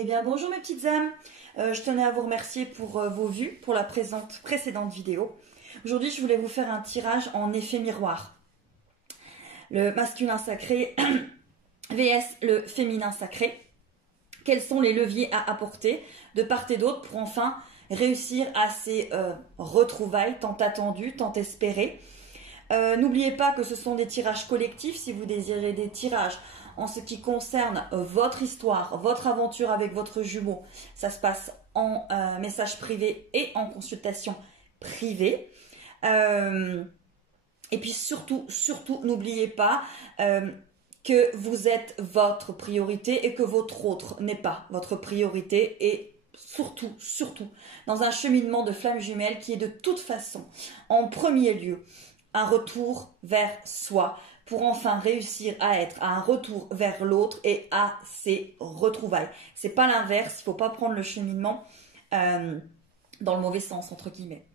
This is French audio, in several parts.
Eh bien bonjour mes petites âmes, je tenais à vous remercier pour vos vues pour la précédente vidéo. Aujourd'hui je voulais vous faire un tirage en effet miroir. Le masculin sacré vs le féminin sacré. Quels sont les leviers à apporter de part et d'autre pour enfin réussir à ces retrouvailles tant attendues, tant espérées. N'oubliez pas que ce sont des tirages collectifs si vous désirez des tirages en ce qui concerne votre histoire, votre aventure avec votre jumeau. Ça se passe en message privé et en consultation privée. Et puis surtout, n'oubliez pas que vous êtes votre priorité et que votre autre n'est pas votre priorité. Et surtout, dans un cheminement de flamme jumelle qui est de toute façon, en premier lieu, un retour vers soi pour enfin réussir à être à un retour vers l'autre et à ses retrouvailles. C'est pas l'inverse, il faut pas prendre le cheminement dans le mauvais sens, entre guillemets.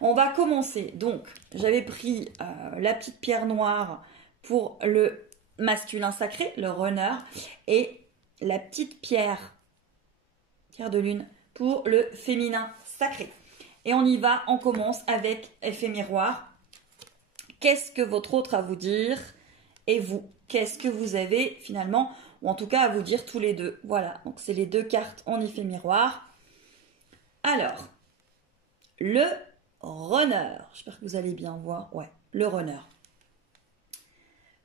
On va commencer. Donc, j'avais pris la petite pierre noire pour le masculin sacré, le runner, et la petite pierre de lune pour le féminin sacré. Et on y va, on commence avec effet miroir. Qu'est-ce que votre autre a à vous dire? Et vous, qu'est-ce que vous avez finalement, ou en tout cas à vous dire tous les deux? Voilà, donc c'est les deux cartes en effet miroir. Alors, le runner, j'espère que vous allez bien voir, ouais, le runner.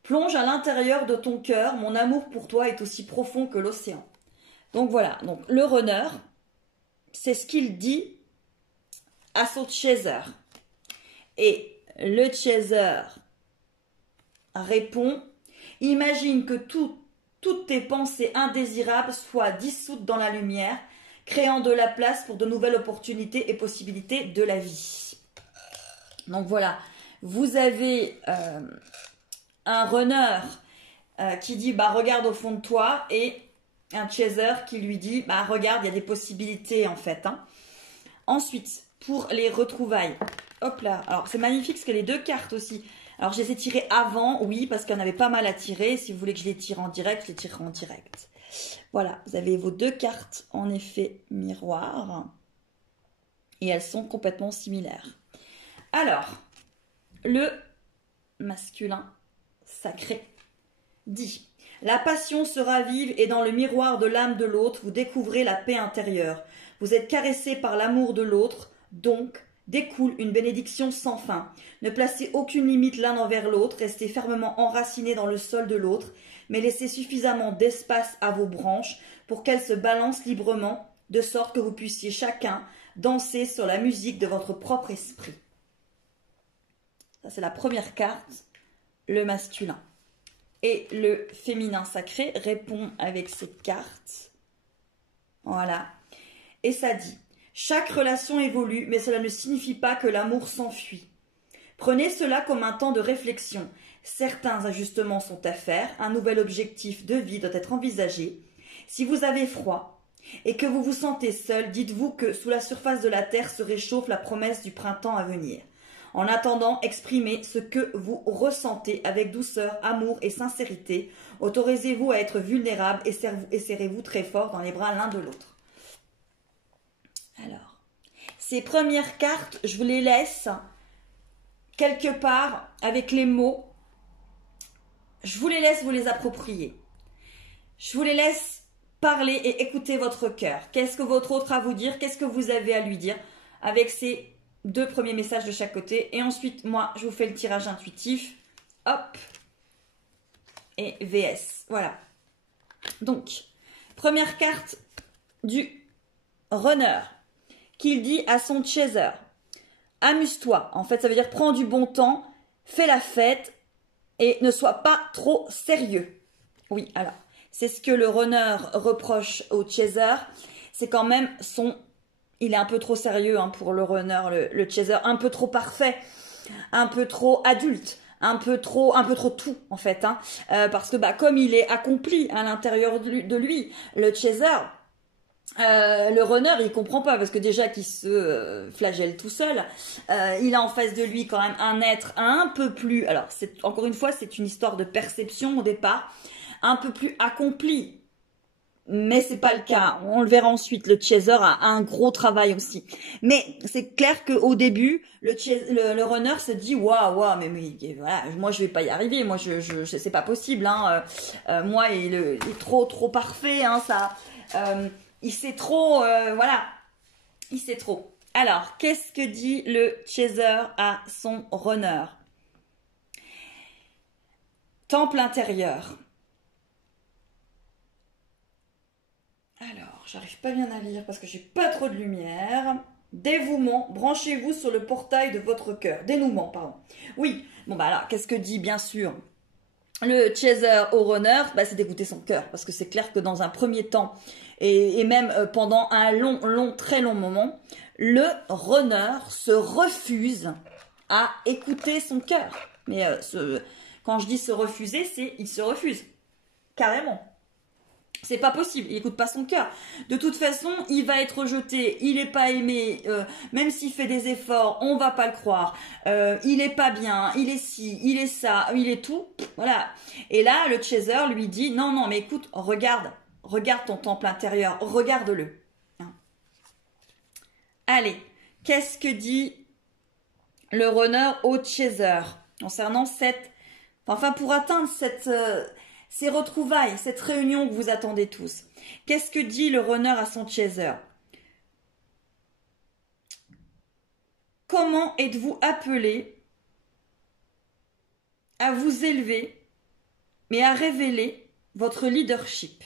Plonge à l'intérieur de ton cœur, mon amour pour toi est aussi profond que l'océan. Donc voilà, donc le runner, c'est ce qu'il dit à son chaser. Et le chaser répond, imagine que toutes tes pensées indésirables soient dissoutes dans la lumière, créant de la place pour de nouvelles opportunités et possibilités de la vie. Donc voilà, vous avez un runner qui dit bah regarde au fond de toi, et un chaser qui lui dit bah regarde, il y a des possibilités en fait. Ensuite, pour les retrouvailles, hop là, alors c'est magnifique parce que les deux cartes aussi. Alors, je les ai tirées avant, oui, parce qu'il y en avait pas mal à tirer. Si vous voulez que je les tire en direct, je les tirerai en direct. Voilà, vous avez vos deux cartes en effet miroir. Et elles sont complètement similaires. Alors, le masculin sacré dit « La passion sera vive et dans le miroir de l'âme de l'autre, vous découvrez la paix intérieure. Vous êtes caressé par l'amour de l'autre, donc... découle une bénédiction sans fin. Ne placez aucune limite l'un envers l'autre, restez fermement enracinés dans le sol de l'autre, mais laissez suffisamment d'espace à vos branches pour qu'elles se balancent librement, de sorte que vous puissiez chacun danser sur la musique de votre propre esprit. » Ça, c'est la première carte, le masculin. Et le féminin sacré répond avec cette carte. Voilà. Et ça dit: chaque relation évolue, mais cela ne signifie pas que l'amour s'enfuit. Prenez cela comme un temps de réflexion. Certains ajustements sont à faire, un nouvel objectif de vie doit être envisagé. Si vous avez froid et que vous vous sentez seul, dites-vous que sous la surface de la terre se réchauffe la promesse du printemps à venir. En attendant, exprimez ce que vous ressentez avec douceur, amour et sincérité. Autorisez-vous à être vulnérable et serrez-vous très fort dans les bras l'un de l'autre. Alors, ces premières cartes, je vous les laisse quelque part avec les mots. Je vous les laisse vous les approprier. Je vous les laisse parler et écouter votre cœur. Qu'est-ce que votre autre a à vous dire? Qu'est-ce que vous avez à lui dire? Avec ces deux premiers messages de chaque côté. Et ensuite, moi, je vous fais le tirage intuitif. Hop. Et VS. Voilà. Donc, première carte du runner, qu'il dit à son chaser: amuse-toi. En fait, ça veut dire prends du bon temps, fais la fête et ne sois pas trop sérieux. Oui, alors, c'est ce que le runner reproche au chaser. C'est quand même il est un peu trop sérieux pour le runner, le chaser, un peu trop parfait, un peu trop adulte, un peu trop tout en fait. Parce que comme il est accompli à l'intérieur de lui, le chaser... le runner, il comprend pas parce que déjà qu'il se flagelle tout seul, il a en face de lui quand même un être un peu plus, alors encore une fois c'est une histoire de perception au départ, un peu plus accompli mais c'est pas le cas. On le verra ensuite. Le chaser a un gros travail aussi. Mais c'est clair qu'au début, le runner se dit waouh, mais voilà, moi je vais pas y arriver. Moi c'est pas possible. Hein. Moi il est trop parfait. Hein, ça, il sait trop. Voilà, il sait trop. Alors qu'est-ce que dit le chaser à son runner? Temple intérieur. Alors, j'arrive pas bien à lire parce que j'ai pas trop de lumière. Dévouement, branchez-vous sur le portail de votre cœur. Dénouement, pardon. Oui, bon bah alors, qu'est-ce que dit bien sûr le chaser au runner? Bah, c'est d'écouter son cœur, parce que c'est clair que dans un premier temps, et même pendant un très long moment, le runner se refuse à écouter son cœur. Mais quand je dis se refuser, c'est il se refuse, carrément. C'est pas possible, il écoute pas son cœur. De toute façon, il va être rejeté, il est pas aimé, même s'il fait des efforts, on va pas le croire. Il est pas bien, il est ci, il est ça, il est tout. Voilà. Et là, le chaser lui dit non, mais écoute, regarde ton temple intérieur, regarde-le. Hein. Allez, qu'est-ce que dit le runner au chaser concernant pour atteindre ces retrouvailles, cette réunion que vous attendez tous? Qu'est-ce que dit le runner à son chaser? Comment êtes-vous appelé à vous élever, mais à révéler votre leadership?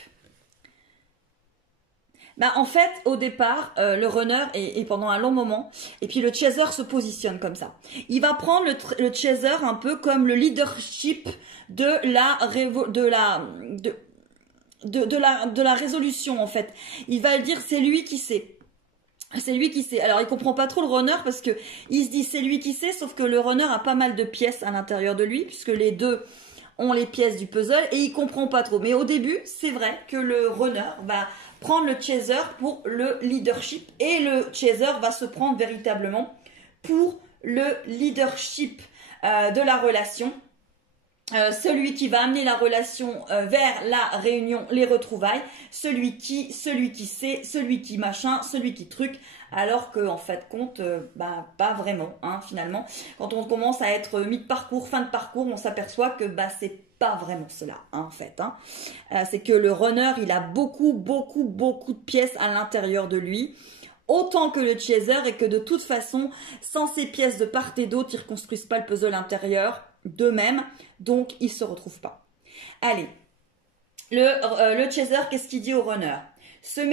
En fait, au départ, le runner est pendant un long moment, et puis le chaser se positionne comme ça. Il va prendre le chaser un peu comme le leadership de la résolution, en fait. Il va dire c'est lui qui sait. C'est lui qui sait. Alors il comprend pas trop le runner parce que il se dit c'est lui qui sait, sauf que le runner a pas mal de pièces à l'intérieur de lui, puisque les deux ont les pièces du puzzle, et il comprend pas trop. Mais au début, c'est vrai que le runner va prendre le chaser pour le leadership, et le chaser va se prendre véritablement pour le leadership de la relation. Celui qui va amener la relation vers la réunion, les retrouvailles, celui qui sait, celui qui machin, celui qui truc, alors que en fait compte, pas vraiment, hein, finalement. Quand on commence à être mi-parcours, fin de parcours, on s'aperçoit que c'est pas vraiment cela, hein, en fait. Hein. C'est que le runner, il a beaucoup de pièces à l'intérieur de lui, autant que le chaser, et que de toute façon, sans ces pièces de part et d'autre, ils ne reconstruisent pas le puzzle intérieur d'eux-mêmes, donc ils ne se retrouvent pas. Allez, le chaser, qu'est-ce qu'il dit au runner? C'est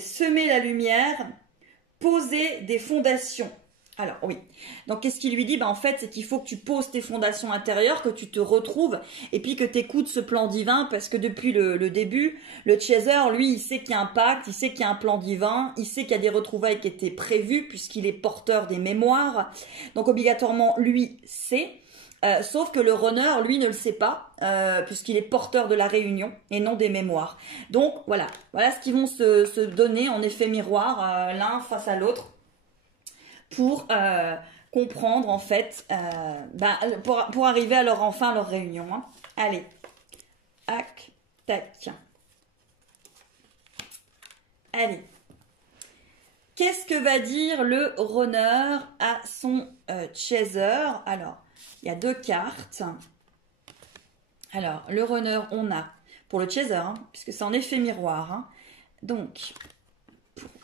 semer la lumière, poser des fondations. Alors oui, donc qu'est-ce qu'il lui dit? En fait, c'est qu'il faut que tu poses tes fondations intérieures, que tu te retrouves, et puis que tu écoutes ce plan divin, parce que depuis le début, le chaser, lui, il sait qu'il y a un pacte, il sait qu'il y a un plan divin, il sait qu'il y a des retrouvailles qui étaient prévues, puisqu'il est porteur des mémoires, donc obligatoirement, lui sait, sauf que le runner, lui, ne le sait pas, puisqu'il est porteur de la réunion, et non des mémoires. Donc voilà ce qu'ils vont se donner en effet miroir, l'un face à l'autre, pour comprendre en fait, pour arriver à leur réunion. Hein. Allez, tac. Allez, qu'est-ce que va dire le runner à son chaser? Alors, il y a deux cartes. Alors, le runner, on a pour le chaser, hein, puisque c'est en effet miroir. Hein. Donc,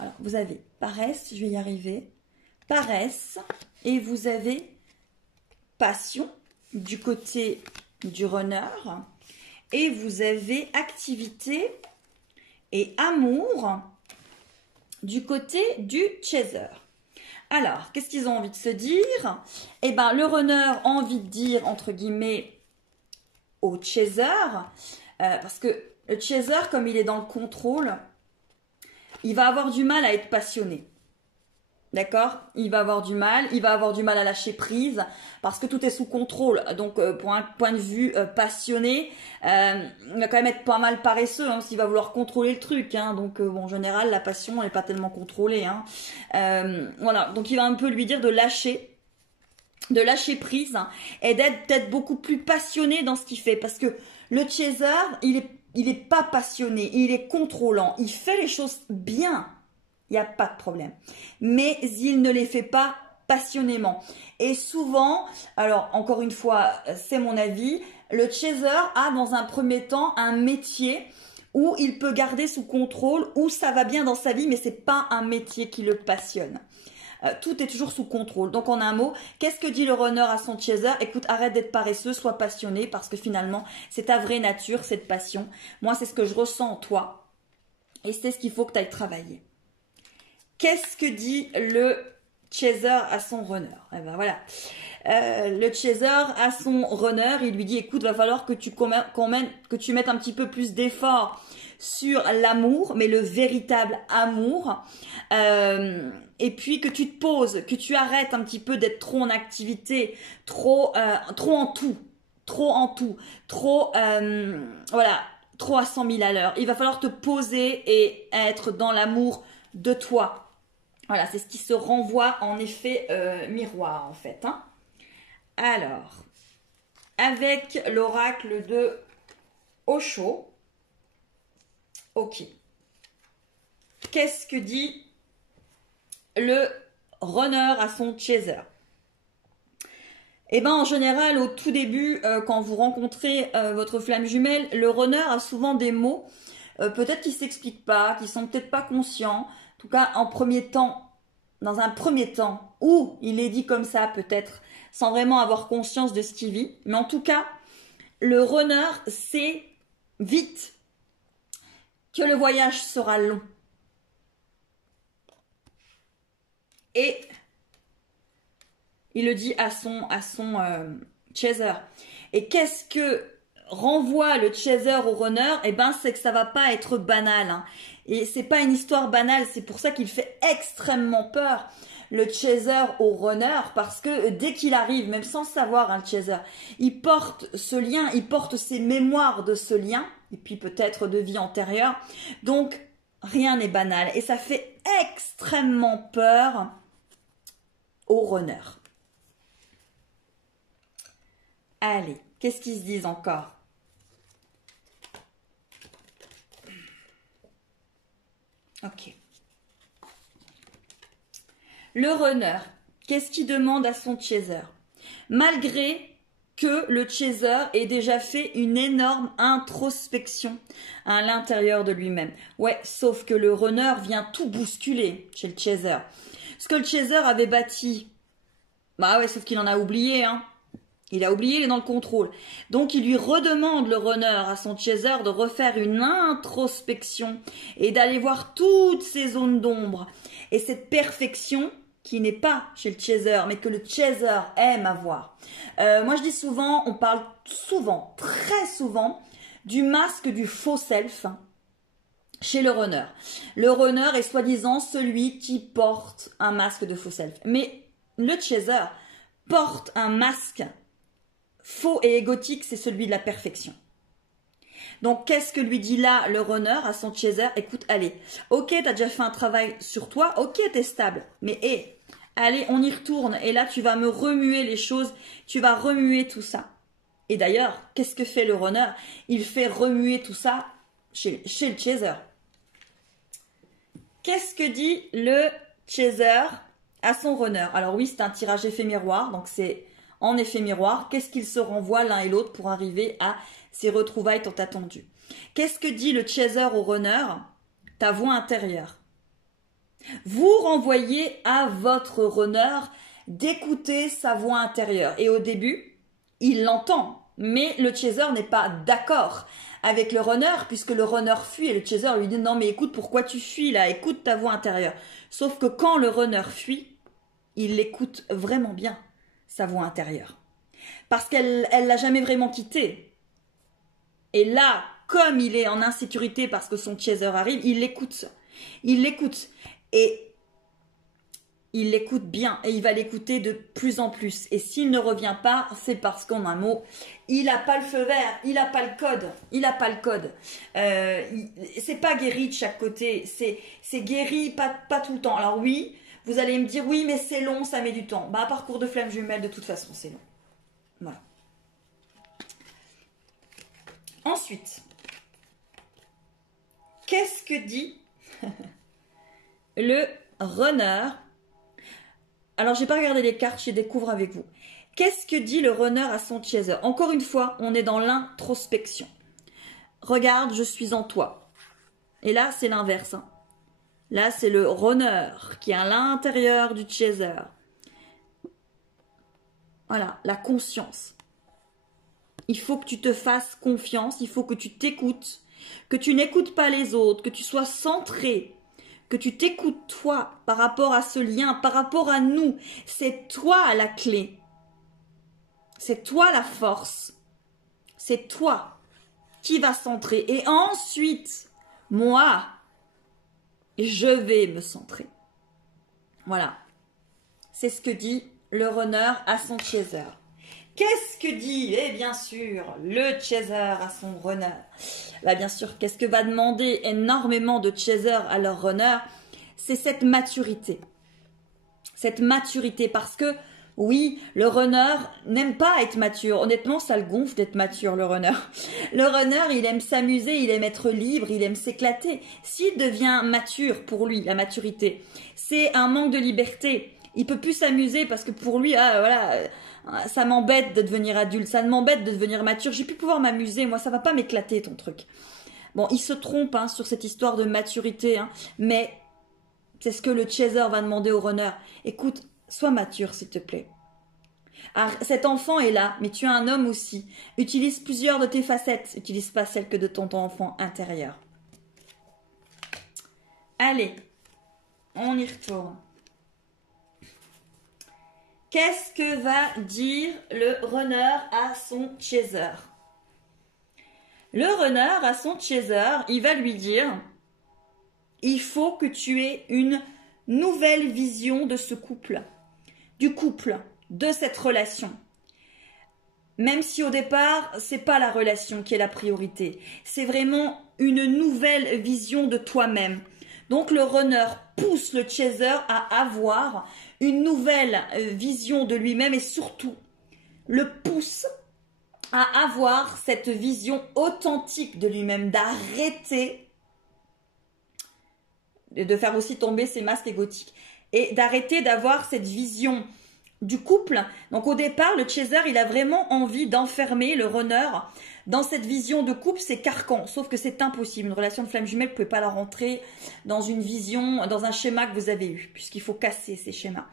alors vous avez paresse, je vais y arriver. Paresse, et vous avez passion du côté du runner, et vous avez activité et amour du côté du chaser. Alors, qu'est-ce qu'ils ont envie de se dire? Le runner a envie de dire, entre guillemets, au chaser, parce que le chaser, comme il est dans le contrôle, il va avoir du mal à être passionné. D'accord? Il va avoir du mal à lâcher prise parce que tout est sous contrôle. Donc, pour un point de vue passionné, il va quand même être pas mal paresseux, hein, s'il va vouloir contrôler le truc. Hein. Donc, en général, la passion, elle n'est pas tellement contrôlée. Hein. Voilà, donc il va un peu lui dire de lâcher prise, hein, et d'être peut-être beaucoup plus passionné dans ce qu'il fait. Parce que le chaser, il est il n'est pas passionné, il est contrôlant, il fait les choses bien, il n'y a pas de problème. Mais il ne les fait pas passionnément. Et souvent, alors encore une fois, c'est mon avis, le chaser a dans un premier temps un métier où il peut garder sous contrôle, où ça va bien dans sa vie, mais c'est pas un métier qui le passionne. Tout est toujours sous contrôle. Donc en un mot, qu'est-ce que dit le runner à son chaser? Écoute, arrête d'être paresseux, sois passionné parce que finalement, c'est ta vraie nature, cette passion. Moi, c'est ce que je ressens en toi et c'est ce qu'il faut que tu ailles travailler. Qu'est-ce que dit le chaser à son runner? Eh ben voilà. Le chaser à son runner, il lui dit écoute, va falloir que tu mettes un petit peu plus d'effort sur l'amour, mais le véritable amour. Et puis que tu te poses, que tu arrêtes un petit peu d'être trop en activité, trop en tout, voilà, trop à 100 000 à l'heure. Il va falloir te poser et être dans l'amour de toi. Voilà, c'est ce qui se renvoie en effet miroir en fait. Hein. Alors, avec l'oracle de Osho, ok. Qu'est-ce que dit le runner à son chaser? Eh bien, en général, au tout début, quand vous rencontrez votre flamme jumelle, le runner a souvent des mots, peut-être qui ne s'expliquent pas, qui sont peut-être pas conscients. En tout cas, dans un premier temps, où il est dit comme ça, peut-être, sans vraiment avoir conscience de ce qu'il vit. Mais en tout cas, le runner sait vite que le voyage sera long. Et il le dit à son chaser. Et qu'est-ce que renvoie le chaser au runner? Eh ben, c'est que ça va pas être banal. Hein. Et c'est pas une histoire banale. C'est pour ça qu'il fait extrêmement peur, le chaser au runner, parce que dès qu'il arrive, même sans savoir, hein, le chaser, il porte ce lien, il porte ses mémoires de ce lien, et puis peut-être de vie antérieure. Donc, rien n'est banal. Et ça fait extrêmement peur au runner. Allez, qu'est-ce qu'ils se disent encore? Ok. Le runner, qu'est-ce qu'il demande à son chaser? Malgré que le chaser ait déjà fait une énorme introspection à l'intérieur de lui-même. Ouais, sauf que le runner vient tout bousculer chez le chaser. Ce que le chaser avait bâti, bah ouais, sauf qu'il en a oublié, hein. Il a oublié, il est dans le contrôle. Donc, il lui redemande, le runner, à son chaser de refaire une introspection et d'aller voir toutes ces zones d'ombre. Et cette perfection qui n'est pas chez le chaser, mais que le chaser aime avoir. Moi, je dis souvent, on parle souvent, très souvent, du masque du faux self chez le runner. Le runner est soi-disant celui qui porte un masque de faux self. Mais le chaser porte un masque faux et égotique, c'est celui de la perfection. Donc, qu'est-ce que lui dit là le runner à son chaser? Écoute, allez, ok, t'as déjà fait un travail sur toi, ok, t'es stable, mais allez, on y retourne. Et là, tu vas me remuer les choses, tu vas remuer tout ça. Et d'ailleurs, qu'est-ce que fait le runner? Il fait remuer tout ça chez le chaser. Qu'est-ce que dit le chaser à son runner? Alors oui, c'est un tirage effet miroir, donc c'est en effet miroir. Qu'est-ce qu'ils se renvoient l'un et l'autre pour arriver à ces retrouvailles tant attendues? Qu'est-ce que dit le chaser au runner? Ta voix intérieure. Vous renvoyez à votre runner d'écouter sa voix intérieure. Et au début, il l'entend, mais le chaser n'est pas d'accord avec le runner, puisque le runner fuit et le chaser lui dit non mais écoute, pourquoi tu fuis là? Écoute ta voix intérieure. Sauf que quand le runner fuit, il l'écoute vraiment bien, sa voix intérieure. Parce qu'elle l'a jamais vraiment quitté. Et là, comme il est en insécurité parce que son chaser arrive, il l'écoute. Il l'écoute. Et il l'écoute bien. Et il va l'écouter de plus en plus. Et s'il ne revient pas, c'est parce qu'en un mot, il n'a pas le feu vert. Il n'a pas le code. Il n'a pas le code. C'est pas guéri de chaque côté. C'est guéri pas tout le temps. Alors oui, vous allez me dire, oui, mais c'est long, ça met du temps. Bah, parcours de flamme jumelle, de toute façon, c'est long. Voilà. Ensuite, qu'est-ce que dit le runner? Alors, j'ai pas regardé les cartes, je les découvre avec vous. Qu'est-ce que dit le runner à son chaser? Encore une fois, on est dans l'introspection. Regarde, je suis en toi. Et là, c'est l'inverse. Hein. Là, c'est le runner qui est à l'intérieur du chaser. Voilà, la conscience. Il faut que tu te fasses confiance, il faut que tu t'écoutes, que tu n'écoutes pas les autres, que tu sois centré, que tu t'écoutes toi par rapport à ce lien, par rapport à nous. C'est toi la clé. C'est toi la force. C'est toi qui va centrer. Et ensuite, moi, je vais me centrer. Voilà. C'est ce que dit le runner à son chaser. Qu'est-ce que dit, eh bien sûr, le chaser à son runner? Bah bien sûr, qu'est-ce que va demander énormément de chasers à leur runner? C'est cette maturité. Cette maturité, parce que, oui, le runner n'aime pas être mature. Honnêtement, ça le gonfle d'être mature, le runner. Le runner, il aime s'amuser, il aime être libre, il aime s'éclater. S'il devient mature, pour lui, la maturité, c'est un manque de liberté. Il peut plus s'amuser parce que pour lui, voilà, ça m'embête de devenir adulte, ça m'embête de devenir mature, j'ai plus pouvoir m'amuser, moi ça va pas m'éclater ton truc. Bon, il se trompe hein, sur cette histoire de maturité, hein, mais c'est ce que le chaser va demander au runner. Écoute, sois mature s'il te plaît. Alors, cet enfant est là, mais tu es un homme aussi. Utilise plusieurs de tes facettes, utilise pas celle que de ton enfant intérieur. Allez, on y retourne. Qu'est-ce que va dire le runner à son chaser? Le runner à son chaser, il va lui dire, il faut que tu aies une nouvelle vision de ce couple, du couple, de cette relation. Même si au départ, c'est pas la relation qui est la priorité, c'est vraiment une nouvelle vision de toi-même. Donc le runner pousse le chaser à avoir une nouvelle vision de lui-même et surtout le pousse à avoir cette vision authentique de lui-même, d'arrêter de faire aussi tomber ses masques égotiques et d'arrêter d'avoir cette vision du couple. Donc au départ, le chaser, il a vraiment envie d'enfermer le runner dans cette vision de couple, c'est carcan, sauf que c'est impossible. Une relation de flamme jumelle, vous ne pouvez pas la rentrer dans une vision, dans un schéma que vous avez eu, puisqu'il faut casser ces schémas.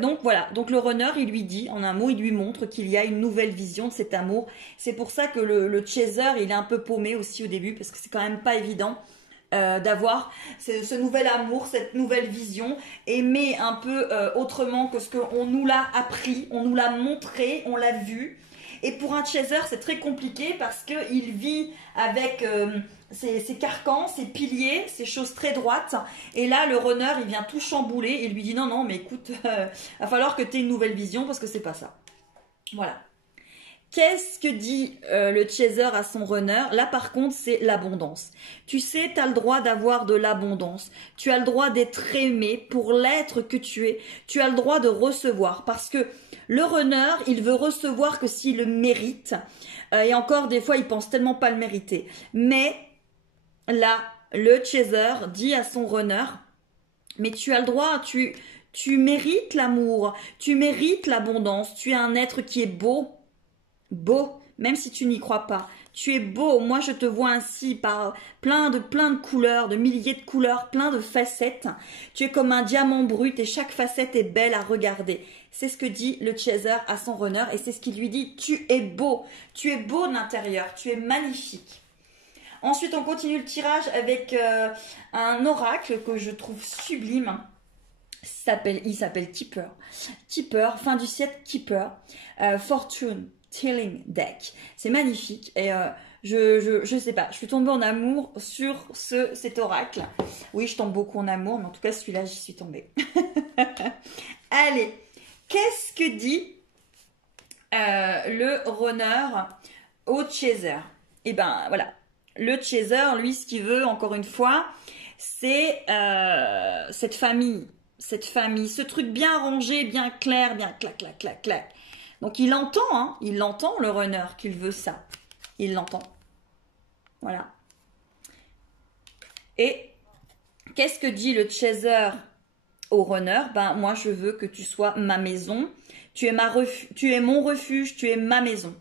Donc voilà, donc le runner, il lui dit, en un mot, il lui montre qu'il y a une nouvelle vision de cet amour. C'est pour ça que le chaser, il est un peu paumé aussi au début, parce que c'est quand même pas évident d'avoir ce nouvel amour, cette nouvelle vision, aimer un peu autrement que ce qu'on nous l'a appris, on nous l'a montré, on l'a vu. Et pour un chaser, c'est très compliqué parce qu'il vit avec ses carcans, ses piliers, ses choses très droites. Et là, le runner, il vient tout chambouler et lui dit non, non, mais écoute, va falloir que tu aies une nouvelle vision parce que c'est pas ça. Voilà. Qu'est-ce que dit le chaser à son runner? Là, par contre, c'est l'abondance. Tu sais, tu as le droit d'avoir de l'abondance. Tu as le droit d'être aimé pour l'être que tu es. Tu as le droit de recevoir. Parce que le runner, il veut recevoir que s'il le mérite. Et encore, des fois, il pense tellement pas le mériter. Mais là, le chaser dit à son runner, mais tu as le droit, tu mérites l'amour, tu mérites l'abondance. Tu es un être qui est beau. Beau, même si tu n'y crois pas. Tu es beau, moi je te vois ainsi par plein de couleurs, de milliers de couleurs, plein de facettes. Tu es comme un diamant brut et chaque facette est belle à regarder. C'est ce que dit le chaser à son runner et c'est ce qu'il lui dit, tu es beau de l'intérieur, tu es magnifique. Ensuite on continue le tirage avec un oracle que je trouve sublime. Il s'appelle Tipper. Tipper, fin du siècle Keeper, Fortune Telling Deck. C'est magnifique et je sais pas, je suis tombée en amour sur cet oracle. Oui, je tombe beaucoup en amour, mais en tout cas celui-là, j'y suis tombée. Allez, qu'est-ce que dit le runner au chaser? Eh ben voilà, le chaser, lui, ce qu'il veut, encore une fois, c'est cette famille, ce truc bien rangé, bien clair, bien clac, clac, clac, clac. Donc il entend, hein, le runner, qu'il veut ça. Il l'entend. Voilà. Et qu'est-ce que dit le chaser au runner? Ben, moi, je veux que tu sois ma maison. Tu es mon refuge, tu es ma maison.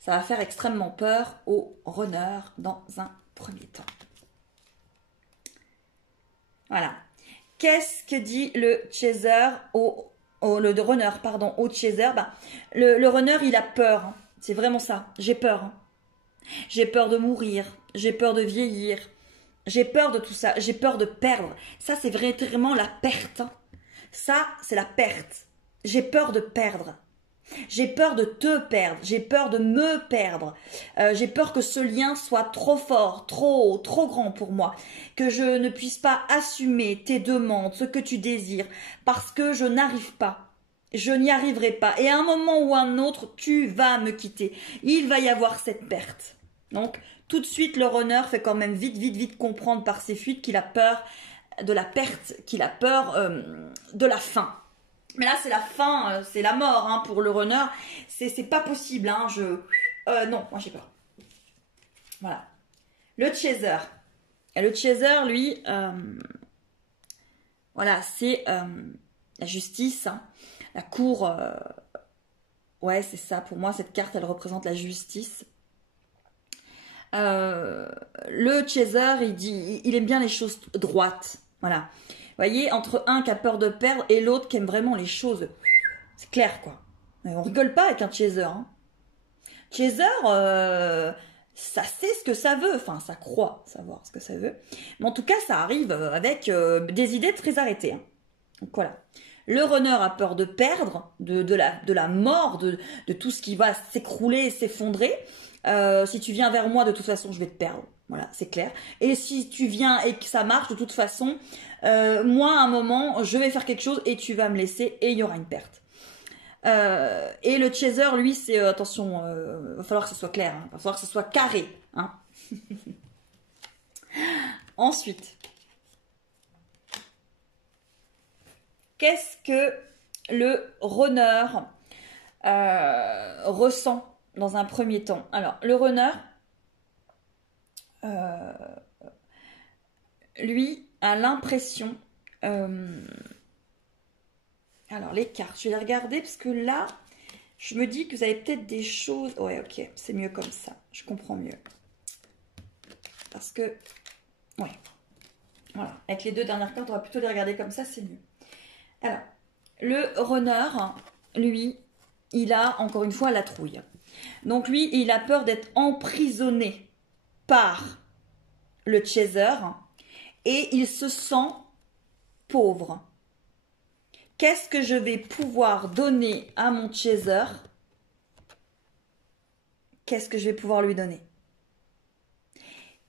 Ça va faire extrêmement peur au runner dans un premier temps. Voilà. Qu'est-ce que dit le chaser le runner, pardon, au chaser? Ben, le runner, il a peur. Hein. C'est vraiment ça. J'ai peur. Hein. J'ai peur de mourir. J'ai peur de vieillir. J'ai peur de tout ça. J'ai peur de perdre. Ça, c'est vraiment la perte. Hein. Ça, c'est la perte. J'ai peur de perdre. J'ai peur de te perdre. J'ai peur de me perdre. J'ai peur que ce lien soit trop fort, trop grand pour moi. Que je ne puisse pas assumer tes demandes, ce que tu désires. Parce que je n'arrive pas. Je n'y arriverai pas. Et à un moment ou à un autre, tu vas me quitter. Il va y avoir cette perte. Donc, tout de suite, le runner fait quand même vite comprendre par ses fuites qu'il a peur de la perte, qu'il a peur de la fin. Mais là, c'est la fin, c'est la mort hein, pour le runner. C'est pas possible. Hein, non, moi j'ai peur. Voilà. Le chaser. Et le chaser, lui, voilà, c'est la justice. Hein, la cour. Ouais, c'est ça. Pour moi, cette carte, elle représente la justice. Le chaser, il aime bien les choses droites. Voilà. Vous voyez, entre un qui a peur de perdre et l'autre qui aime vraiment les choses. C'est clair, quoi. Mais on rigole pas avec un chaser. Hein. Chaser, ça sait ce que ça veut. Enfin, ça croit savoir ce que ça veut. Mais en tout cas, ça arrive avec des idées très arrêtées. Hein. Donc voilà. Le runner a peur de perdre, de la mort, de tout ce qui va s'écrouler et s'effondrer. Si tu viens vers moi, de toute façon, je vais te perdre. Voilà, c'est clair. Et si tu viens et que ça marche, de toute façon, moi, à un moment, je vais faire quelque chose et tu vas me laisser et il y aura une perte. Et le chaser, lui, c'est attention, va falloir que ce soit clair, hein, va falloir que ce soit carré. Hein. Ensuite, qu'est-ce que le runner ressent dans un premier temps? Alors, le runner, lui, a l'impression... alors, les cartes, je vais les regarder parce que là, je me dis que vous avez peut-être des choses... Ouais, ok, c'est mieux comme ça. Je comprends mieux. Parce que... Ouais. Voilà. Avec les deux dernières cartes, on va plutôt les regarder comme ça, c'est mieux. Alors, le runner, lui, il a, encore une fois, la trouille. Donc, lui, il a peur d'être emprisonné par le chaser et il se sent pauvre. Qu'est-ce que je vais pouvoir donner à mon chaser? Qu'est-ce que je vais pouvoir lui donner?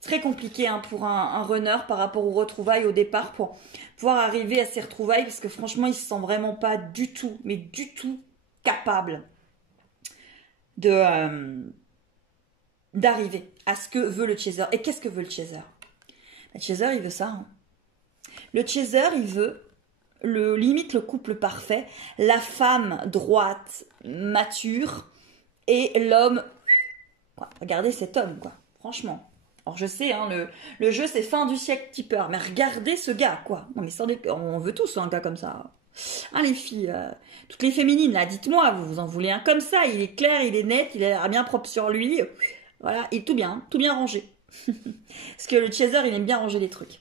Très compliqué hein, pour un runner par rapport aux retrouvailles au départ pour pouvoir arriver à ces retrouvailles parce que franchement, il ne se sent vraiment pas du tout, mais du tout capable d'arriver à ce que veut le chaser. Et qu'est-ce que veut le chaser? Le chaser, il veut ça. Hein. Le chaser, il veut limite le couple parfait, la femme droite, mature, et l'homme... Regardez cet homme, quoi. Franchement. Alors je sais, hein, le jeu c'est fin du siècle tipeur, mais regardez ce gars, quoi. Non mais on veut tous un gars comme ça. Hein, les filles, toutes les féminines, là, dites-moi, vous en voulez un comme ça, il est clair, il est net, il a l'air bien propre sur lui. Voilà, et tout bien rangé. Parce que le chaser, il aime bien ranger les trucs.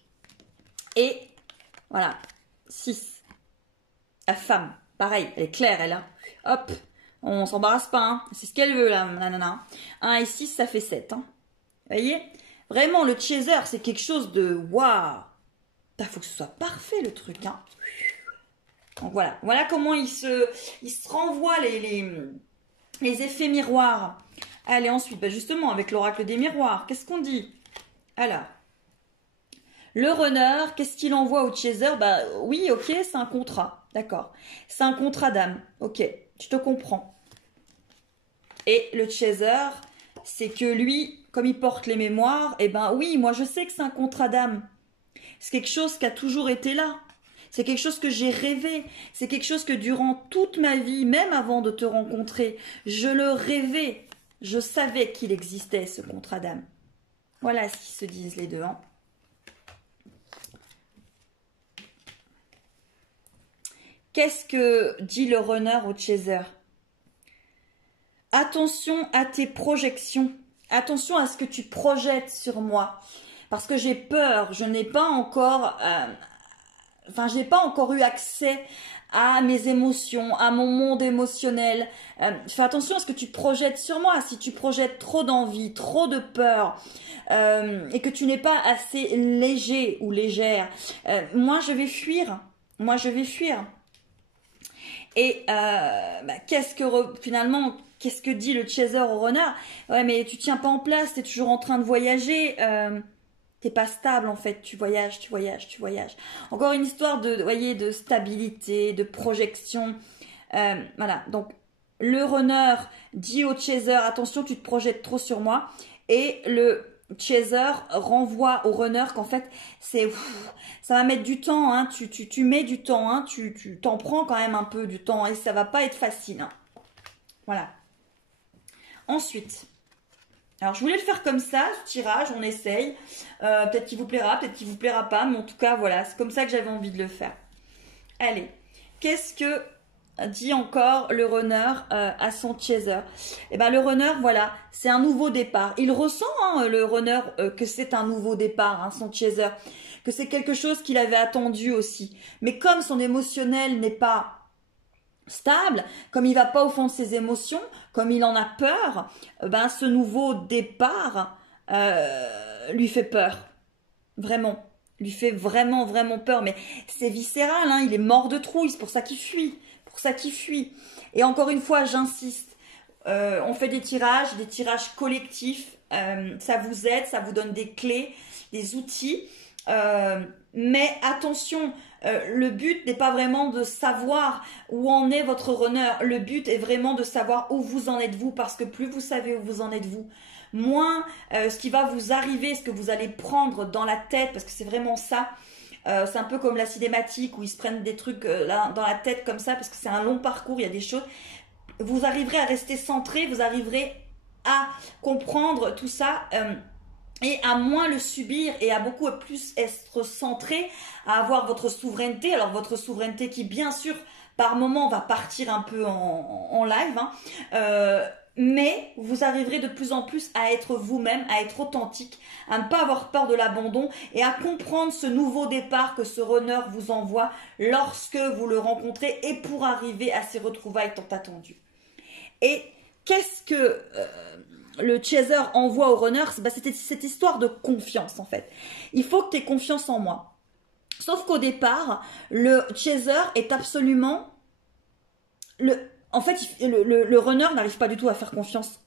Et, voilà, 6. La femme, pareil, elle est claire, elle, hein. Hop, on s'embarrasse pas, hein. C'est ce qu'elle veut, là, nanana. 1 et 6, ça fait 7, hein. Vous voyez? Vraiment, le chaser, c'est quelque chose de waouh. Il faut que ce soit parfait, le truc, hein. Donc voilà, voilà comment il se renvoie les effets miroirs. Allez, ensuite, bah justement, avec l'oracle des miroirs, qu'est-ce qu'on dit? Alors, le runner, qu'est-ce qu'il envoie au chaser? Bah oui, ok, c'est un contrat, d'accord. C'est un contrat d'âme, ok, je te comprends. Et le chaser, c'est que lui, comme il porte les mémoires, eh ben oui, moi je sais que c'est un contrat d'âme. C'est quelque chose qui a toujours été là. C'est quelque chose que j'ai rêvé. C'est quelque chose que durant toute ma vie, même avant de te rencontrer, je le rêvais. Je savais qu'il existait ce contrat d'âme. Voilà ce qu'ils se disent les deux. Hein. Qu'est-ce que dit le runner au chaser? Attention à tes projections. Attention à ce que tu projettes sur moi. Parce que j'ai peur, je n'ai pas encore... je n'ai pas encore eu accès à mes émotions, à mon monde émotionnel. Fais attention à ce que tu projettes sur moi. Si tu projettes trop d'envie, trop de peur, et que tu n'es pas assez léger ou légère, moi je vais fuir. Moi je vais fuir. Et finalement, qu'est-ce que dit le chaser au runner? Ouais, mais tu tiens pas en place, tu es toujours en train de voyager. T'es pas stable en fait, tu voyages. Encore une histoire de stabilité, de projection. Voilà, donc le runner dit au chaser, attention, tu te projettes trop sur moi. Et le chaser renvoie au runner qu'en fait, ça va mettre du temps, hein, tu mets du temps, hein, tu t'en prends quand même un peu du temps et ça va pas être facile. Hein. Voilà. Ensuite... Alors, je voulais le faire comme ça, ce tirage, on essaye. Peut-être qu'il vous plaira, peut-être qu'il vous plaira pas, mais en tout cas, voilà, c'est comme ça que j'avais envie de le faire. Allez, qu'est-ce que dit encore le runner à son chaser? Eh ben, le runner, voilà, c'est un nouveau départ. Il ressent, hein, le runner, que c'est un nouveau départ, hein, son chaser, que c'est quelque chose qu'il avait attendu aussi. Mais comme son émotionnel n'est pas stable, comme il va pas au fond de ses émotions, comme il en a peur, ben ce nouveau départ lui fait peur. Vraiment. Lui fait vraiment peur. Mais c'est viscéral, hein, il est mort de trouille, c'est pour ça qu'il fuit. Et encore une fois, j'insiste, on fait des tirages collectifs, ça vous aide, ça vous donne des clés, des outils, mais attention, le but n'est pas vraiment de savoir où en est votre runner. Le but est vraiment de savoir où vous en êtes vous, parce que plus vous savez où vous en êtes vous, moins ce qui va vous arriver, ce que vous allez prendre dans la tête, parce que c'est vraiment ça. C'est un peu comme la cinématique où ils se prennent des trucs là, dans la tête comme ça, parce que c'est un long parcours, il y a des choses. Vous arriverez à rester centré, vous arriverez à comprendre tout ça. Et à moins le subir et à beaucoup plus être centré, à avoir votre souveraineté. Alors votre souveraineté qui bien sûr par moment va partir un peu en live, hein, mais vous arriverez de plus en plus à être vous-même, à être authentique, à ne pas avoir peur de l'abandon et à comprendre ce nouveau départ que ce runner vous envoie lorsque vous le rencontrez et pour arriver à ces retrouvailles tant attendues. Et qu'est-ce que... le chaser envoie au runner, c'est cette histoire de confiance en fait. Il faut que tu aies confiance en moi. Sauf qu'au départ, le chaser est absolument... En fait, le runner n'arrive pas du tout à faire confiance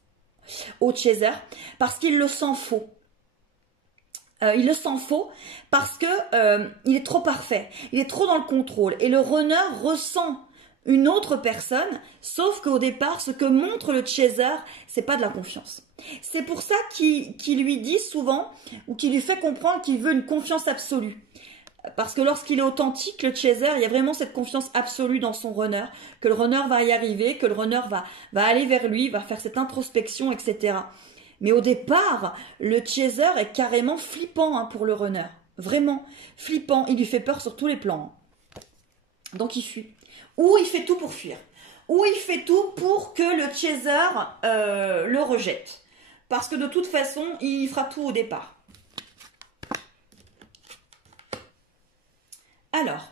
au chaser parce qu'il le sent faux. Il le sent faux parce que il est trop parfait. Il est trop dans le contrôle. Et le runner ressent une autre personne, sauf qu'au départ, ce que montre le chaser, c'est pas de la confiance. C'est pour ça qu'il lui dit souvent, ou qu'il lui fait comprendre qu'il veut une confiance absolue. Parce que lorsqu'il est authentique, le chaser, il y a vraiment cette confiance absolue dans son runner, que le runner va y arriver, que le runner va aller vers lui, va faire cette introspection, etc. Mais au départ, le chaser est carrément flippant hein, pour le runner. Vraiment flippant, il lui fait peur sur tous les plans. Donc il fuit. Ou il fait tout pour fuir. Ou il fait tout pour que le chaser le rejette. Parce que de toute façon, il fera tout au départ. Alors,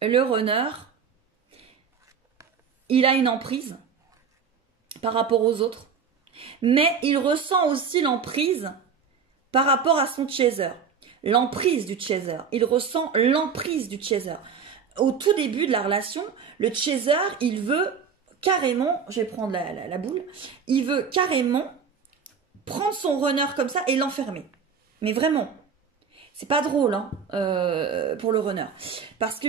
le runner, il a une emprise par rapport aux autres. Mais il ressent aussi l'emprise par rapport à son chaser. L'emprise du chaser. Il ressent l'emprise du chaser. Au tout début de la relation, le chaser, il veut carrément, je vais prendre la boule, il veut carrément prendre son runner comme ça et l'enfermer. Mais vraiment, c'est pas drôle hein, pour le runner. Parce que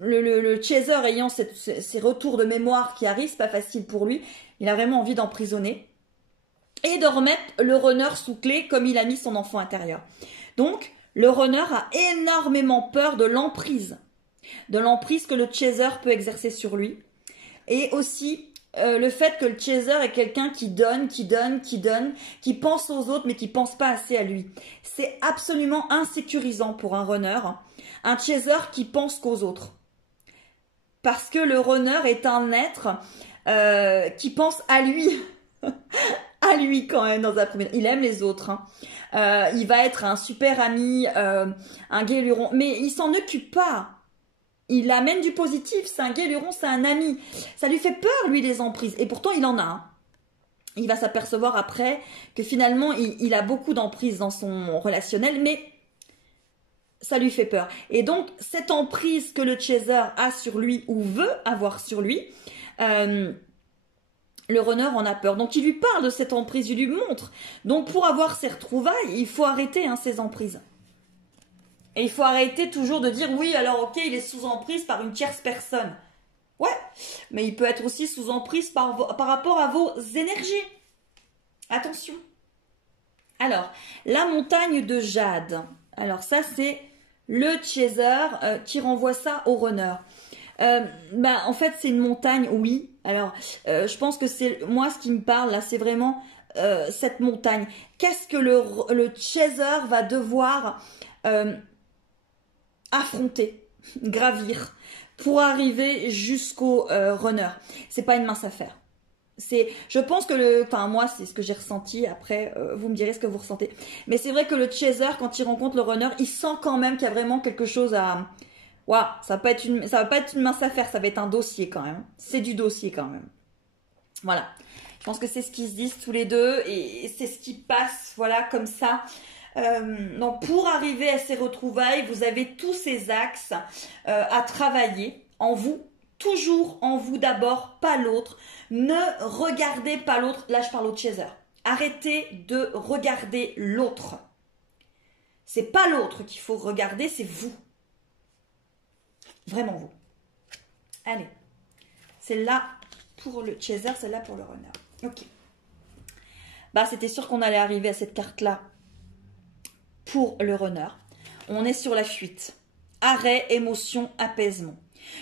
le chaser ayant ces retours de mémoire qui arrivent, c'est pas facile pour lui. Il a vraiment envie d'emprisonner et de remettre le runner sous clé comme il a mis son enfant intérieur. Donc, le runner a énormément peur de l'emprise que le chaser peut exercer sur lui. Et aussi le fait que le chaser est quelqu'un qui donne, qui pense aux autres mais qui pense pas assez à lui. C'est absolument insécurisant pour un runner. un chaser qui pense qu'aux autres. Parce que le runner est un être qui pense à lui. À lui quand même dans un premier temps. Il aime les autres. Hein. Il va être un super ami, un guéluron. Mais il s'en occupe pas. Il amène du positif. C'est un guéluron, c'est un ami. Ça lui fait peur, lui, les emprises. Et pourtant, il en a. Hein. Il va s'apercevoir après que finalement, il a beaucoup d'emprise dans son relationnel. Mais ça lui fait peur. Et donc, cette emprise que le chaser a sur lui ou veut avoir sur lui, le runner en a peur. Donc, il lui parle de cette emprise, il lui montre. Donc, pour avoir ces retrouvailles, il faut arrêter ces emprises. Et il faut arrêter toujours de dire, oui, alors ok, il est sous emprise par une tierce personne. Ouais, mais il peut être aussi sous emprise par rapport à vos énergies. Attention. Alors, la montagne de jade. Alors ça, c'est le chaser qui renvoie ça au runner. En fait, c'est une montagne, oui. Alors, je pense que c'est moi ce qui me parle là, c'est vraiment cette montagne. Qu'est-ce que le chaser va devoir affronter, gravir pour arriver jusqu'au runner? C'est pas une mince affaire. Je pense que moi, c'est ce que j'ai ressenti. Après, vous me direz ce que vous ressentez. Mais c'est vrai que le chaser, quand il rencontre le runner, il sent quand même qu'il y a vraiment quelque chose à. Waouh, ça va pas être une mince affaire. Ça va être un dossier quand même. C'est du dossier quand même. Voilà. Je pense que c'est ce qu'ils se disent tous les deux et c'est ce qui passe, voilà, comme ça. Donc, pour arriver à ces retrouvailles, vous avez tous ces axes à travailler en vous. Toujours en vous d'abord, pas l'autre. Ne regardez pas l'autre. Là, je parle au chaser. Arrêtez de regarder l'autre. C'est pas l'autre qu'il faut regarder, c'est vous. Vraiment vous. Allez. Celle-là pour le chaser, celle-là pour le runner. Ok. C'était sûr qu'on allait arriver à cette carte-là pour le runner. On est sur la fuite. Arrêt, émotion, apaisement.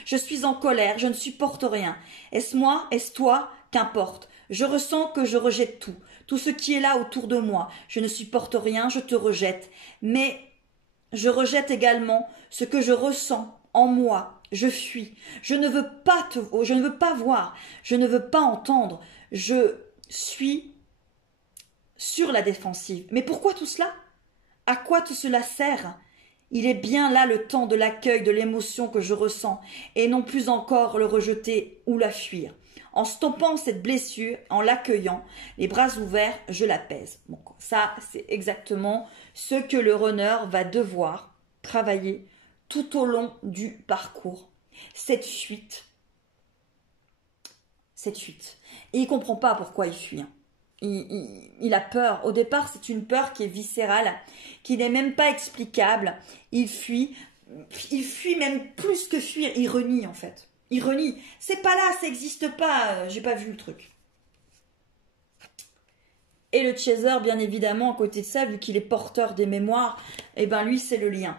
Je suis en colère, je ne supporte rien. Est-ce moi, est-ce toi? Qu'importe. Je ressens que je rejette tout. Tout ce qui est là autour de moi. Je ne supporte rien, je te rejette. Mais je rejette également ce que je ressens en moi. Je fuis. Je ne veux pas je ne veux pas voir. Je ne veux pas entendre. Je suis sur la défensive. Mais pourquoi tout cela? À quoi tout cela sert? Il est bien là le temps de l'accueil de l'émotion que je ressens, et non plus encore le rejeter ou la fuir. En stoppant cette blessure, en l'accueillant, les bras ouverts, je l'apaise. Bon, ça, c'est exactement ce que le runner va devoir travailler tout au long du parcours. Cette fuite. Et il ne comprend pas pourquoi il fuit. Il a peur. Au départ, c'est une peur qui est viscérale, qui n'est même pas explicable. Il fuit même plus que fuir. Il renie en fait. Il renie. C'est pas là, ça n'existe pas. J'ai pas vu le truc. Et le chaser, bien évidemment, à côté de ça, vu qu'il est porteur des mémoires, lui, c'est le lien.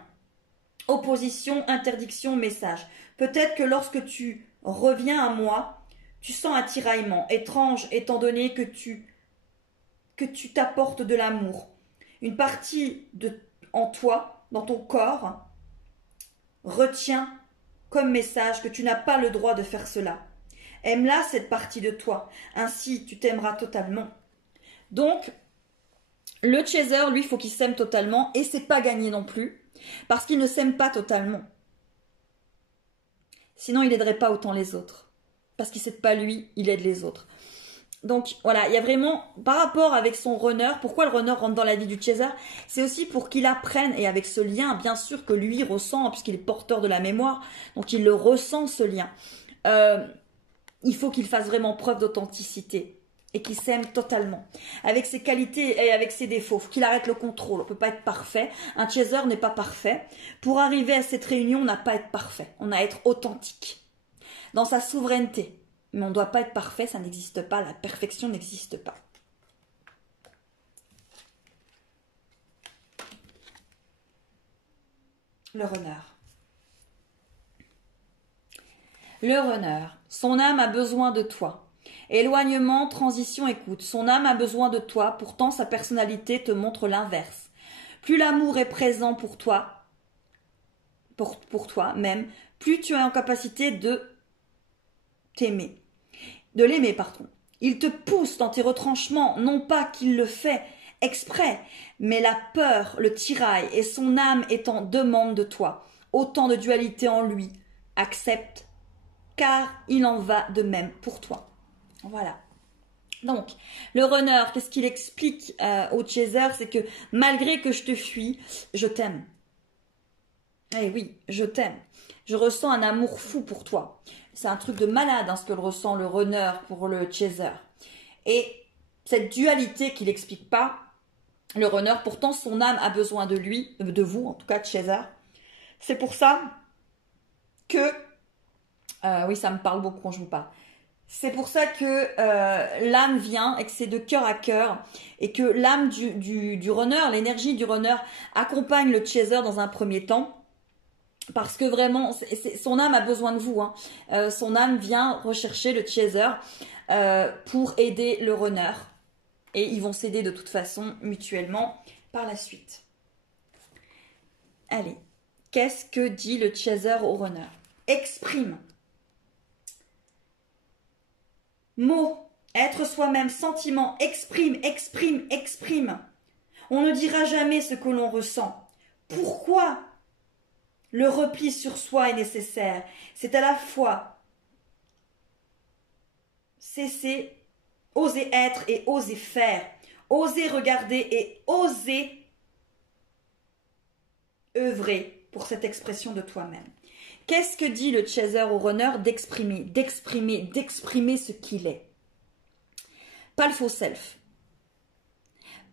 Opposition, interdiction, message. Peut-être que lorsque tu reviens à moi, tu sens un tiraillement étrange, étant donné que tu t'apportes de l'amour. Une partie en toi, dans ton corps, retient comme message que tu n'as pas le droit de faire cela. Aime-la, cette partie de toi. Ainsi, tu t'aimeras totalement. Donc, le chaser, lui, il faut qu'il s'aime totalement. Et c'est pas gagné non plus. Parce qu'il ne s'aime pas totalement. Sinon, il n'aiderait pas autant les autres. Parce qu'il ne s'aide pas lui, il aide les autres. Donc voilà, il y a vraiment, par rapport avec son runner, pourquoi le runner rentre dans la vie du chaser? C'est aussi pour qu'il apprenne, et avec ce lien, bien sûr que lui ressent, puisqu'il est porteur de la mémoire, donc il le ressent ce lien. Il faut qu'il fasse vraiment preuve d'authenticité et qu'il s'aime totalement, avec ses qualités et avec ses défauts. Il faut qu'il arrête le contrôle, on ne peut pas être parfait. Un chaser n'est pas parfait. Pour arriver à cette réunion, on n'a pas à être parfait, on a à être authentique, dans sa souveraineté. Mais on ne doit pas être parfait, ça n'existe pas, la perfection n'existe pas. Le runner. Le runner, son âme a besoin de toi. Éloignement, transition, écoute. Son âme a besoin de toi, pourtant sa personnalité te montre l'inverse. Plus l'amour est présent pour toi, pour toi-même, plus tu es en capacité de t'aimer, de l'aimer, pardon. Il te pousse dans tes retranchements, non pas qu'il le fait exprès, mais la peur le tiraille et son âme est en demande de toi. Autant de dualité en lui. Accepte, car il en va de même pour toi. Voilà. Donc, le runner, qu'est-ce qu'il explique au chaser? C'est que malgré que je te fuis, je t'aime. Eh oui, je t'aime. Je ressens un amour fou pour toi. C'est un truc de malade ce que le ressent le runner pour le chaser. Et cette dualité qu'il n'explique pas, le runner, pourtant son âme a besoin de lui, de vous en tout cas, chaser. C'est pour ça que, oui ça me parle beaucoup quand je vous parle, c'est pour ça que l'âme vient et que c'est de cœur à cœur et que l'âme du runner, l'énergie du runner accompagne le chaser dans un premier temps. Parce que vraiment, son âme a besoin de vous. Son âme vient rechercher le chaser pour aider le runner. Et ils vont s'aider de toute façon mutuellement par la suite. Allez, qu'est-ce que dit le chaser au runner? Exprime. Mots, être soi-même, sentiment, exprime, exprime, exprime. On ne dira jamais ce que l'on ressent. Pourquoi le repli sur soi est nécessaire? C'est à la fois cesser, oser être et oser faire, oser regarder et oser œuvrer pour cette expression de toi-même. Qu'est-ce que dit le chaser au runner? D'exprimer, d'exprimer, d'exprimer ce qu'il est. Pas le faux self.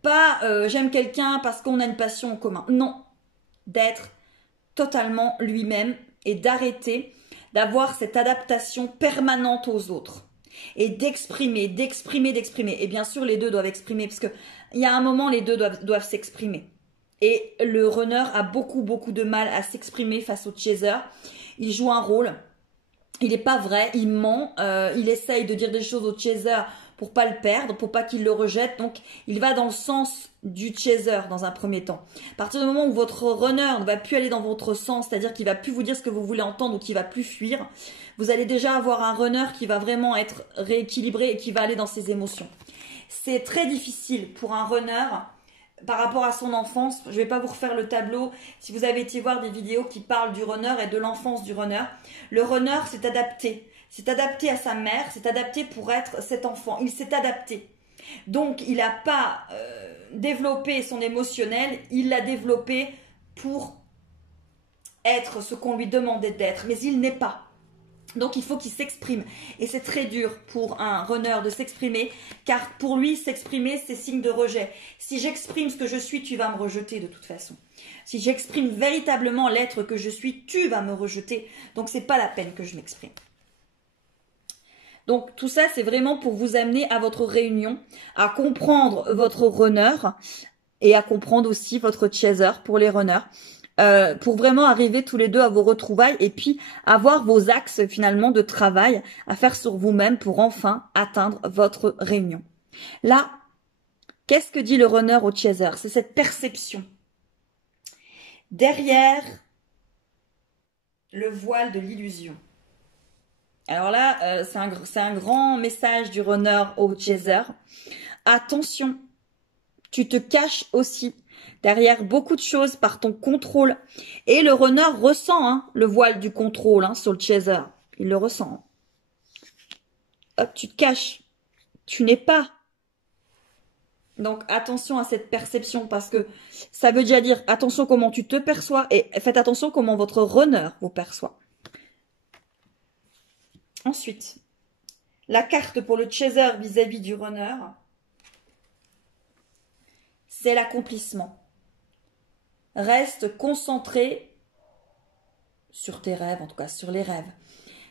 Pas j'aime quelqu'un parce qu'on a une passion en commun. Non, d'être totalement lui-même et d'arrêter d'avoir cette adaptation permanente aux autres. Et d'exprimer, d'exprimer, d'exprimer. Et bien sûr, les deux doivent exprimer, parce qu'il y a un moment, les deux doivent s'exprimer. Et le runner a beaucoup, beaucoup de mal à s'exprimer face au chaser. Il joue un rôle. Il n'est pas vrai, il ment. Il essaye de dire des choses au chaser pour pas le perdre, pour pas qu'il le rejette. Donc, il va dans le sens du chaser dans un premier temps. À partir du moment où votre runner ne va plus aller dans votre sens, c'est-à-dire qu'il va plus vous dire ce que vous voulez entendre ou qu'il va plus fuir, vous allez déjà avoir un runner qui va vraiment être rééquilibré et qui va aller dans ses émotions. C'est très difficile pour un runner par rapport à son enfance. Je ne vais pas vous refaire le tableau. Si vous avez été voir des vidéos qui parlent du runner et de l'enfance du runner, le runner s'est adapté. C'est adapté à sa mère, c'est adapté pour être cet enfant. Il s'est adapté. Donc, il n'a pas développé son émotionnel, il l'a développé pour être ce qu'on lui demandait d'être, mais il n'est pas. Donc, il faut qu'il s'exprime. Et c'est très dur pour un runner de s'exprimer, car pour lui, s'exprimer, c'est signe de rejet. Si j'exprime ce que je suis, tu vas me rejeter de toute façon. Si j'exprime véritablement l'être que je suis, tu vas me rejeter. Donc, c'est pas la peine que je m'exprime. Donc, tout ça, c'est vraiment pour vous amener à votre réunion, à comprendre votre runner et à comprendre aussi votre chaser pour les runners. Pour vraiment arriver tous les deux à vos retrouvailles et puis avoir vos axes finalement de travail à faire sur vous-même pour enfin atteindre votre réunion. Là, qu'est-ce que dit le runner au chaser? C'est cette perception. Derrière le voile de l'illusion. Alors là, c'est un grand message du runner au chaser. Attention, tu te caches aussi derrière beaucoup de choses par ton contrôle. Et le runner ressent le voile du contrôle sur le chaser. Il le ressent. Hop, tu te caches. Tu n'es pas. Donc attention à cette perception parce que ça veut déjà dire attention comment tu te perçois et faites attention comment votre runner vous perçoit. Ensuite, la carte pour le chaser vis-à-vis du runner, c'est l'accomplissement. Reste concentré sur tes rêves, en tout cas sur les rêves.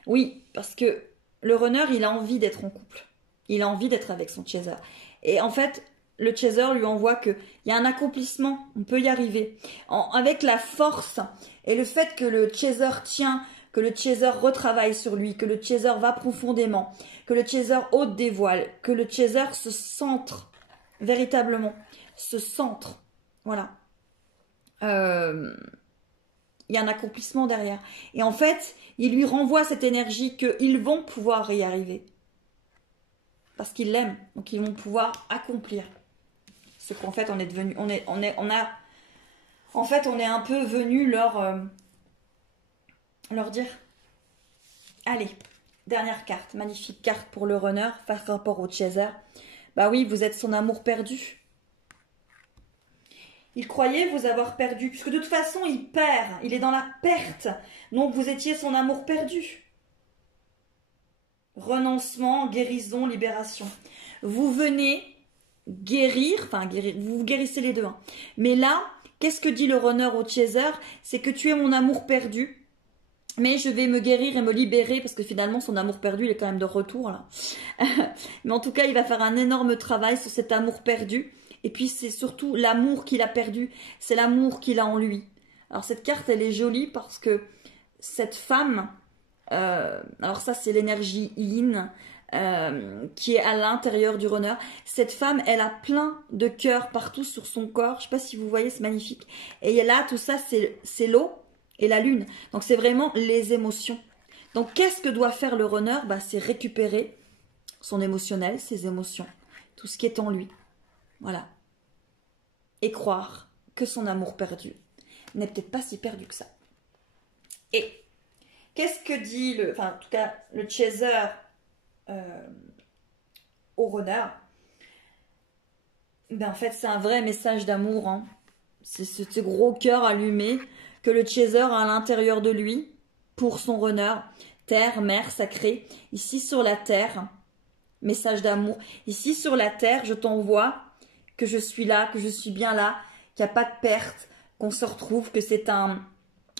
Oui, parce que le runner, il a envie d'être en couple. Il a envie d'être avec son chaser. Et en fait, le chaser lui envoie qu'il y a un accomplissement, on peut y arriver. Avec la force et le fait que le chaser tient, que le chaser retravaille sur lui, que le chaser va profondément, que le chaser ôte des voiles, que le chaser se centre véritablement, se centre. Voilà. il y a un accomplissement derrière. Et en fait, il lui renvoie cette énergie qu'ils vont pouvoir y arriver. Parce qu'ils l'aiment. Donc, ils vont pouvoir accomplir ce qu'en fait, on est devenu... En fait, on est un peu venu leur dire... Allez, dernière carte. Magnifique carte pour le runner par rapport au chaser. Bah oui, vous êtes son amour perdu. Il croyait vous avoir perdu, puisque de toute façon, il perd. Il est dans la perte. Donc, vous étiez son amour perdu. Renoncement, guérison, libération. Vous venez guérir, enfin, guérir, vous guérissez les deux. Hein. Mais là, qu'est-ce que dit le runner au chaser? C'est que tu es mon amour perdu, mais je vais me guérir et me libérer, parce que finalement, son amour perdu, il est quand même de retour, là. Mais en tout cas, il va faire un énorme travail sur cet amour perdu. Et puis, c'est surtout l'amour qu'il a perdu. C'est l'amour qu'il a en lui. Alors, cette carte, elle est jolie parce que cette femme... alors ça, c'est l'énergie yin qui est à l'intérieur du runner. Cette femme, elle a plein de cœurs partout sur son corps. Je ne sais pas si vous voyez, c'est magnifique. Et là, tout ça, c'est l'eau et la lune. Donc, c'est vraiment les émotions. Donc, qu'est-ce que doit faire le runner? Bah, c'est récupérer son émotionnel, ses émotions, tout ce qui est en lui. Voilà. Et croire que son amour perdu n'est peut-être pas si perdu que ça. Et qu'est-ce que dit en tout cas, le chaser au runner? Ben, en fait, c'est un vrai message d'amour. Hein. C'est ce gros cœur allumé que le chaser a à l'intérieur de lui pour son runner. Terre, mer, sacrée. Ici sur la terre, message d'amour. Ici sur la terre, je t'envoie que je suis là, que je suis bien là, qu'il n'y a pas de perte, qu'on se retrouve, que c'est un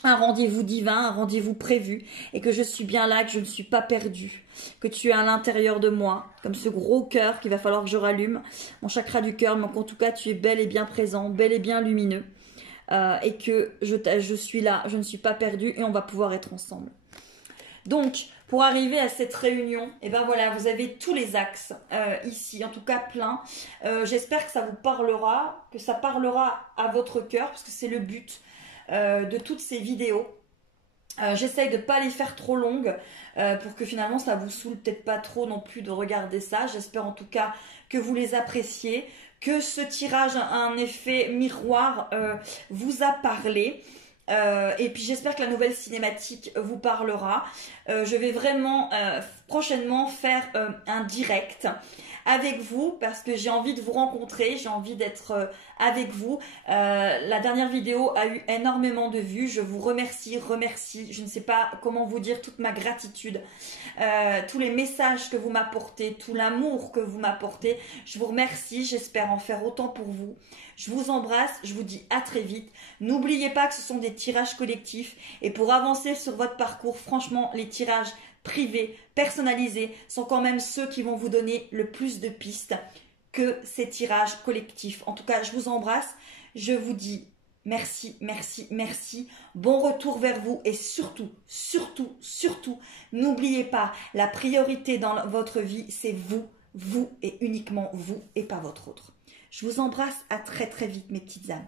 rendez-vous divin, un rendez-vous prévu, et que je suis bien là, que je ne suis pas perdue, que tu es à l'intérieur de moi, comme ce gros cœur qu'il va falloir que je rallume, mon chakra du cœur, mais qu'en tout cas tu es bel et bien présent, bel et bien lumineux, et que je suis là, je ne suis pas perdue, et on va pouvoir être ensemble. Donc, pour arriver à cette réunion, et ben voilà, vous avez tous les axes ici, en tout cas plein. J'espère que ça vous parlera, que ça parlera à votre cœur, parce que c'est le but de toutes ces vidéos. J'essaye de ne pas les faire trop longues pour que finalement ça vous saoule peut-être pas trop non plus de regarder ça. J'espère en tout cas que vous les appréciez, que ce tirage a un effet miroir vous a parlé. Et puis j'espère que la nouvelle cinématique vous parlera. Je vais vraiment prochainement faire un direct avec vous parce que j'ai envie de vous rencontrer, j'ai envie d'être avec vous. La dernière vidéo a eu énormément de vues, je vous remercie, je ne sais pas comment vous dire toute ma gratitude, tous les messages que vous m'apportez, tout l'amour que vous m'apportez, je vous remercie, j'espère en faire autant pour vous. Je vous embrasse, je vous dis à très vite. N'oubliez pas que ce sont des tirages collectifs et pour avancer sur votre parcours, franchement, les tirages privés, personnalisés, sont quand même ceux qui vont vous donner le plus de pistes que ces tirages collectifs. En tout cas, je vous embrasse, je vous dis merci, merci, merci. Bon retour vers vous et surtout, surtout, surtout, n'oubliez pas, la priorité dans votre vie, c'est vous, vous et uniquement vous et pas votre autre. Je vous embrasse, à très très vite mes petites âmes.